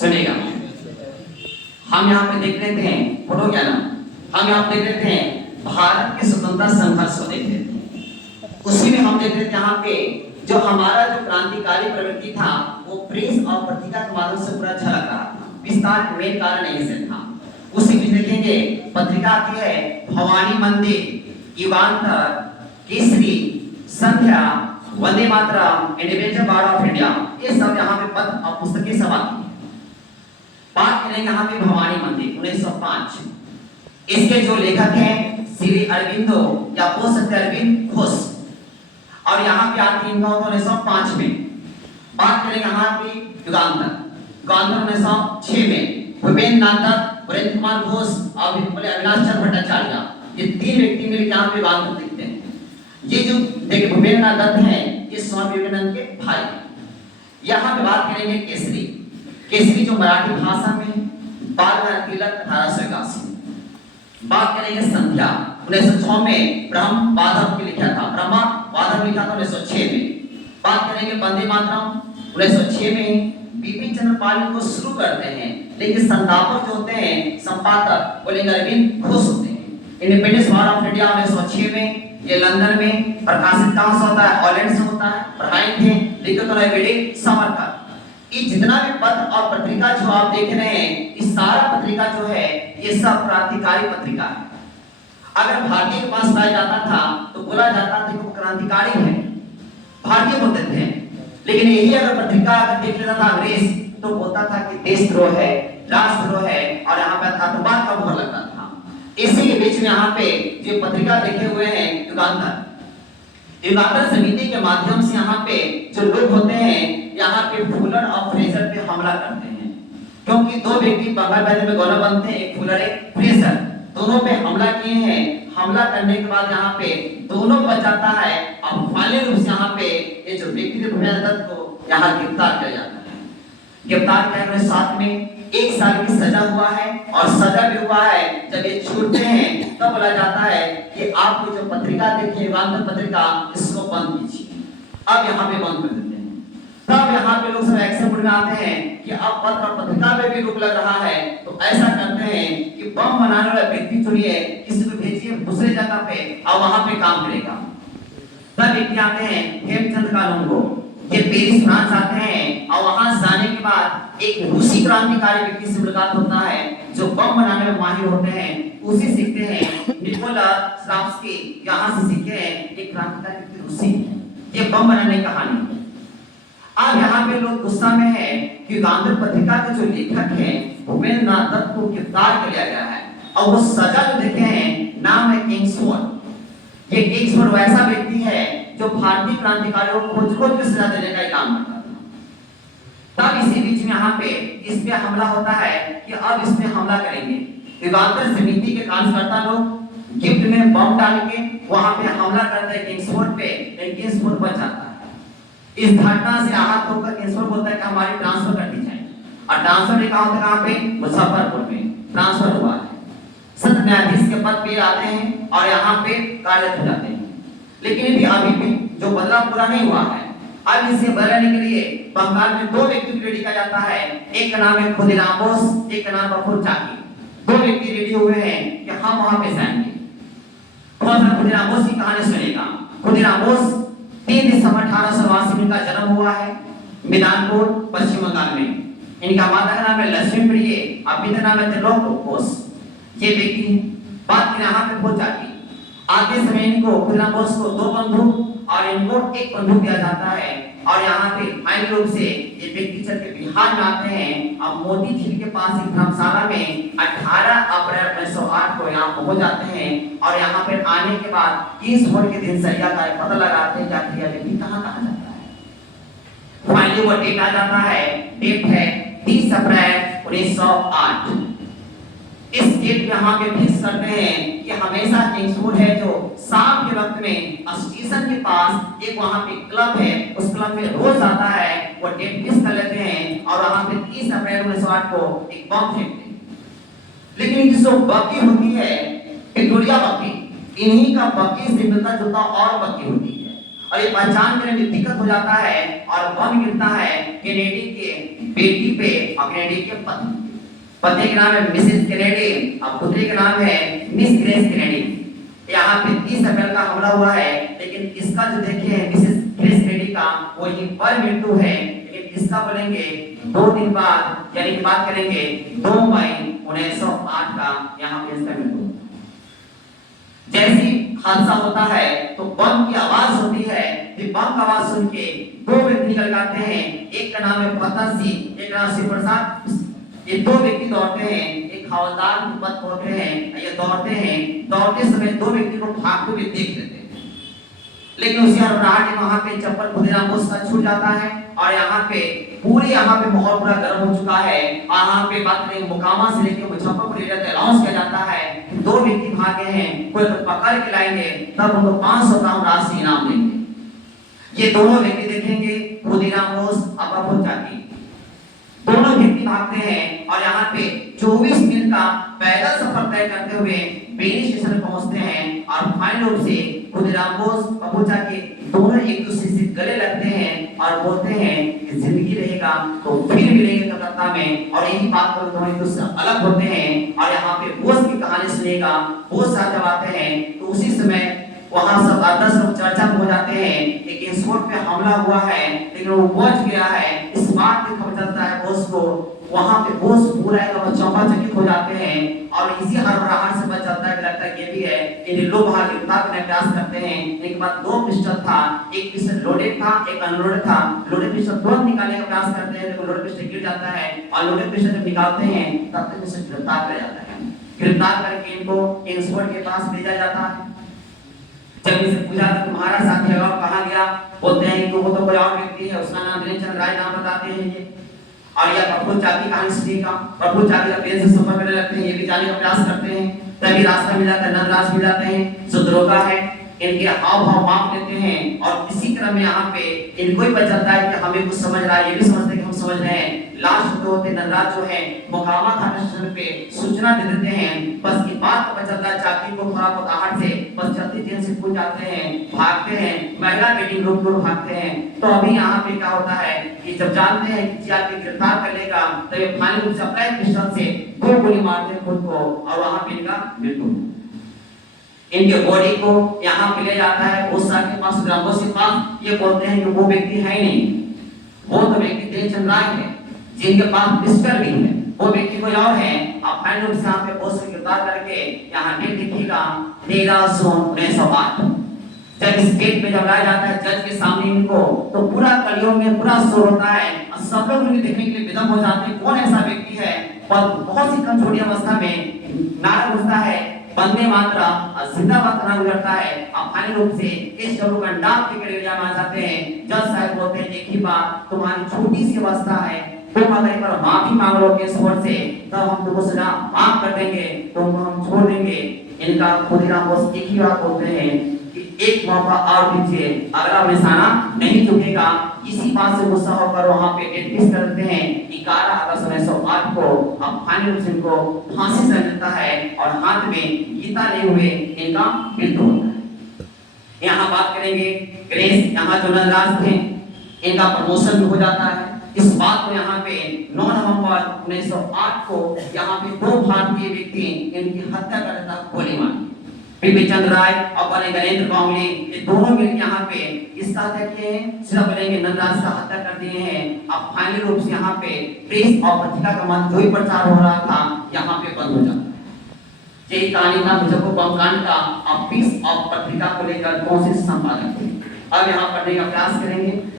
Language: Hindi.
सुनेगा। हम यहाँ पे देख लेते हैं, फोटो क्या नाम, हम यहाँ पे देख लेते हैं भारत के स्वतंत्रता संघर्ष को देख लेते हैं। उसी में हम देख लेते हैं यहाँ पे जो हमारा जो क्रांतिकारी प्रवृत्ति था वो प्रेस और पत्रिका के माध्यम से पूरा झलक रहा था। विस्तार मेन कारण यही से था। उसी में देखेंगे पत्रिका आती है भवानी मंदिर, युगांतर, केसरी, संध्या, Vande Mataram, independence war of India, ये सब यहाँ पे पत्र और पुस्तकें सब आती है। बात करेंगे यहाँ पे भवानी मंदिर 1905। इसके जो लेखक हैं श्री अरविंदो या बोल सकते अरविंद घोष, और यहाँ पे आती है 1905 में। बात करेंगे यहाँ पे युगांतर 1906 में भूपेन्द्र नाथ दत्त, वरेंद्र कुमार घोष और अविनाश चंद्र भट्टाचार्य, ये तीन व्यक्ति मिलकर यहाँ पे युगांतर लिखते हैं। ये जो देखिए भूपेन्द्र नाथ दत्त हैं, ये स्वामी विवेकानंद के भाई। यहाँ पे बात करेंगे केसरी, केसरी जो मराठी भाषा में बाल गंगाधर तिलक 1881। बात करेंगे संध्या 1906 में ब्रह्म वादव के लिखा था, ब्रह्मा वादव लिखा था 1906 में। बात करेंगे वंदे मातरम 1906 में बिपिन चंद्र पाल को शुरू करते हैं, लेकिन संस्थापक जो होते हैं संपादक बोलेंगे अरविंद घोष होते हैं। इंडिपेंडेंस वार ऑफ इंडिया 1906 में ये लंदन में प्रकाशित कहाँ से होता है, हॉलैंड से होता है। पढ़ाई थे लिखित तो वेडी समरकर। ये जितना भी पत्र और पत्रिका जो आप देख रहे हैं, इस सारा पत्रिका जो है ये सब क्रांतिकारी पत्रिका है। अगर भारतीय के पास पाया जाता था तो बोला जाता था कि वो क्रांतिकारी है, भारतीय बोलते थे। लेकिन यही अगर पत्रिका अगर देख लेता था अंग्रेज तो बोलता था कि देशद्रोह है, राष्ट्रद्रोह है, और यहाँ पे आतंकवाद का मोहर लगता था। इसी के बीच में यहाँ पे जो पत्रिका देखे हुए हैं युगांतर, युगांतर समिति के माध्यम से यहाँ पे जो लोग होते हैं यहाँ पे फुलर और फ्रेजर पे हमला करते हैं, क्योंकि दो व्यक्ति बंगाल बैरक में गवर्नर बनते हैं, एक फुलर एक फ्रेजर, दोनों पे हमला किए हैं। हमला करने के बाद यहाँ पे दोनों बच जाता है और फाइनल रूप से यहाँ पे ये जो व्यक्ति थे भूपेन्द्र दत्त को यहाँ गिरफ्तार किया जाता है। गिरफ्तार करने के साथ में 1 साल की सजा हुआ है, और सजा भी हुआ है जब ये छूटते हैं तब बोला जाता है कि आपको जो पत्रिका देखिए युगांतर पत्रिका, इसको बंद कीजिए। अब यहाँ पे बंद कर देते हैं। तब यहाँ पे लोग सब एक्शन में आते हैं कि अब पत्र और पत्रिका पे भी रोक लग रहा है, तो ऐसा करते हैं कि बम बनाने वाला व्यक्ति चुनिए, किसी को भेजिए दूसरे जगह पे और वहां पे काम करेगा। तब व्यक्ति आते हैं हेमचंद कानूनगो, ये पेरिस फ्रांस आते हैं, और वहां जाने के बाद एक रूसी क्रांतिकारी व्यक्ति से मुलाकात होता है जो बम बनाने में माहिर होते हैं। उसी सीखते हैं निकोला स्लावस्की, यहाँ से सीखे हैं एक क्रांतिकारी व्यक्ति रूसी, ये बम बनाने की कहानी। अब यहाँ पे लोग गुस्सा में है कि युगांतर पत्रिका के जो लेखक हैं भूपेन्द्र नाथ दत्त को गिरफ्तार कर लिया गया है, और वो सजा जो देखे हैं नाम है किंग्सफोर्ड। ये किंग्सफोर्ड वैसा व्यक्ति है जो भारतीय क्रांतिकारियों को खोज के सजा देने का काम करता था। तब इसी बीच में यहाँ पे इस पे हमला होता है कि अब इस पे हमला करेंगे। युगांतर समिति के कार्यकर्ता लोग गिफ्ट में बम डाल के वहां पे हमला करते हैं किंग्सफोर्ड पे, लेकिन किंग्सफोर्ड बच जाता है। इस घटना से आहत होकर किंग्सफोर्ड बोलता है कि हमारी ट्रांसफर कर दी जाए, और ट्रांसफर कहाँ होता है, कहाँ पे, मुजफ्फरपुर में ट्रांसफर हुआ है। सत्र न्यायाधीश के पद पे आते हैं और यहाँ पे कार्यरत हो जाते हैं। लेकिन अभी भी जो बदलाव पूरा नहीं हुआ है। अब इसे बदलने के लिए बंगाल में 2 व्यक्ति रेडी किया जाता है, एक का नाम है खुदीराम बोस, एक का नाम गफूर चाकी। 2 व्यक्ति रेडी हुए हैं कि हम वहां पे जाएंगे। कौन सा खुदीराम बोस की कहानी सुनेगा। खुदीराम बोस 3 दिसंबर 1889 में इनका जन्म हुआ है मिदानपुर पश्चिम बंगाल में। इनका माता का नाम है लक्ष्मी प्रिय, पिता का नाम है त्रिलोक बोस। ये व्यक्ति बात करें यहाँ पे बोल जाती आगे समय इनको खुदीराम बोस को 2 बंदूक और इनको 1 बंदूक दिया जाता है, और यहाँ पे फाइनल रूप से ये व्यक्ति चल के बिहार में आते हैं। अब मोती झील के पास एक धर्मशाला में 18 अप्रैल 1908 को यहाँ पहुंच जाते हैं, और यहाँ पे आने के बाद 30 वोट के दिनचर्या का पता लगाते हैं कि यह व्यक्ति कहाँ जाता है। फाइनली वो डेट आ जाता है, डेट है 30 अप्रैल 1908। इस डेट में यहाँ पे फिक्स करते हैं कि हमेशा किंग्सफोर्ड है जो शाम के वक्त में स्टेशन के पास एक वहाँ पे क्लब है, उस क्लब में रोज आता है, वो डेट फिक्स कर लेते हैं, और वहाँ पे 30 अप्रैल 1908 को एक बम फेंकते हैं। लेकिन जो बग्गी होती है विक्टोरिया बग्गी, इन्हीं का बग्गी से मिलता जुलता और बग्गी होती है, और ये पहचान करने में दिक्कत हो जाता है, और बम गिरता है कैनेडी के बेटी पे और केनेडी के पति का नाम है मिसेस केनेडी और पुत्री का नाम है मिस ग्रेस केनेडी। यहाँ पे 30 अप्रैल का हमला हुआ है, लेकिन इसका जो देखिए मिसेस ग्रेस केनेडी का वही पर मृत्यु है। लेकिन इसका बोलेंगे 2 दिन बाद, यानी कि बात करेंगे 2 मई 1908 का यहाँ पे इसका मृत्यु। जैसी हादसा होता है तो बम की आवाज होती है, फिर बम की आवाज सुन के 2 व्यक्ति निकल जाते हैं। एक का नाम है फतेह सिंह, एक का नाम शिव प्रसाद। ये 2 व्यक्ति दौड़ते हैं, एक हवलदार की पद पहुंचते हैं, ये दौड़ते हैं। दौड़ते समय 2 व्यक्ति को भागते हुए देख लेते हैं, लेकिन उसी हड़बड़ाहट में वहां पे चप्पल खुदेराम बोस का छूट जाता है और यहाँ पे पूरे यहाँ पे माहौल पूरा गर्म हो चुका है। और यहाँ पे बात करें मोकामा से लेकर मुजफ्फरपुर एरिया तक अनाउंस किया जाता है 2 व्यक्ति भागे हैं, कोई तो पकड़ के लाएंगे तब उनको 500 ग्राम राशि इनाम देंगे। ये दोनों व्यक्ति देखेंगे खुदेराम बोस और प्रफुल्ल चाकी, दोनों व्यक्ति भागते हैं और यहाँ पे 24 मिनट का पैदल सफर तय करते हुए बेनी स्टेशन में पहुंचते हैं। और फाइनल रूप से खुदेराम बोस प्रफुल्ल चाकी दोनों एक दूसरे से गले लगते हैं और बोलते हैं कि जिंदगी रहेगा तो फिर मिलेंगे कलकत्ता में। और यही बात पर दोनों एक दूसरे अलग होते हैं। और यहाँ पे बोस की कहानी सुनेगा, बोस साहब जब आते हैं तो उसी समय वहां सब 10 लोग चर्चा में हो जाते हैं कि एयरपोर्ट पे हमला हुआ है, लेकिन वो बच गया है। इस बात की खबर चलता है बोस को, वहां पे बोस पूरा एकदम चौंकाचकित हो जाते हैं। और इसी हड़बड़ाहट से पता चलता है कि लगता है ये भी है, इन लोग वहां गिरफ्तार करने का प्रयास करते हैं। एक बात 2 पिस्टल था, एक पिस्टल लोडेड था, एक अनलोडेड था। लोडेड पिस्टल तुरंत निकालने का प्रयास करते हैं, लेकिन लोडेड पिस्टल गिर जाता है। और लोडेड पिस्टल जब निकालते हैं तब तक इसे गिरफ्तार किया जाता है। गिरफ्तार करके इनको एयरपोर्ट के पास भेजा जाता है। जब इसे पूछा तो तुम्हारा साथी है कहाँ गया, बोलते हैं कि वो तो कोई और व्यक्ति है, उसका नाम दिनेश राय नाम बताते हैं ये। और यह प्रफुल्ल चाकी कहानी सुनिएगा, प्रफुल्ल चाकी का ट्रेन से सफर करने लगते हैं, ये भी जाने का प्रयास करते हैं। तभी रास्ता मिल जाता है, नंदराज मिल जाते हैं जो दरोगा है, इनके हाव भाव माप लेते हैं। और इसी क्रम में यहाँ पे इनको ही पता चलता है कि हमें कुछ समझ रहा है, ये भी समझते हैं कि हम समझ रहे हैं। लास्ट होते नंदराज जो है मोकामा थाना स्टेशन पे सूचना दे देते हैं। बस की बात पता चलता है, चाकी को थोड़ा बहुत आहट से बस जल्दी ट्रेन से कूद जाते हैं, भागते हैं, महिला वेटिंग रूम को भागते हैं। तो अभी यहाँ पे क्या होता है कि जब जानते हैं कि चाकी गिरफ्तार कर लेगा तो ये फाइनल रूप से अपने पिस्टल से 2 गोली मारते हैं खुद को और वहां पे इनका मृत्यु। इनके बॉडी को यहाँ पे ले जाता है ओसा के पास, ग्रामों के पास। ये बोलते हैं कि वो व्यक्ति है नहीं, वो तो व्यक्ति दिनेश राय है जिनके पास पिस्टल भी है, वो व्यक्ति कोई और है। अब फाइनल रूप से यहाँ पे बोस को गिरफ्तार करके यहाँ डेट लिखिएगा 13 जून 1908। जब इस डेट पे जब लाया जाता है जज के सामने इनको, तो पूरा कलियों में पूरा शोर होता है और सब लोग उन्हें देखने के लिए बेदम हो जाते हैं कौन ऐसा व्यक्ति है। पर बहुत सी कमजोरी अवस्था में नारा घुसता है वंदे मातरम, जिंदाबाद का नाम करता है। अब फाइनल रूप से इस डब्ल्यू का डाक टिकट एरिया में आ जाते हैं। जज साहब बोलते हैं एक ही बात, तुम्हारी छोटी सी अवस्था है, तुम अगर एक बार माफी मांग लो केस कोर्ट से तब हम तुमको सजा माफ कर देंगे, तुमको हम छोड़ देंगे। इनका खुदीराम बोस एक ही बात बोलते हैं कि एक मौका और दीजिए, अगला निशाना नहीं झुकेगा। इसी बात से गुस्सा होकर वहां पे एडमिट कर देते हैं 11 अगस्त 1908 को। अब फाइनल रूप से इनको फांसी से मिलता है और हाथ में गीता लिए हुए इनका मृत्यु होता है। यहाँ बात करेंगे ग्रेस, यहाँ जो नंदराज थे इनका प्रमोशन भी हो जाता है। इस बात को यहाँ पे 9 नवंबर 1908 को यहाँ पे 2 भारतीय व्यक्ति इनकी हत्या कर देता गोली मार। पीपी चंद्र राय और बने गणेंद्र कांगली, ये दोनों मिलकर यहाँ पे इसका हत्या किए हैं। सिर्फ बोलेंगे नंदराज का हत्या कर दिए हैं। अब फाइनल रूप से यहाँ पे प्रेस और पत्रिका का मन जो ही प्रचार हो रहा था यहाँ पे बंद हो जाता है। यही कहानी था मुझको बम कांड का। अब पीस और पत्रिका को लेकर कौन से संपादक थे, अब यहाँ पढ़ने का प्रयास करेंगे।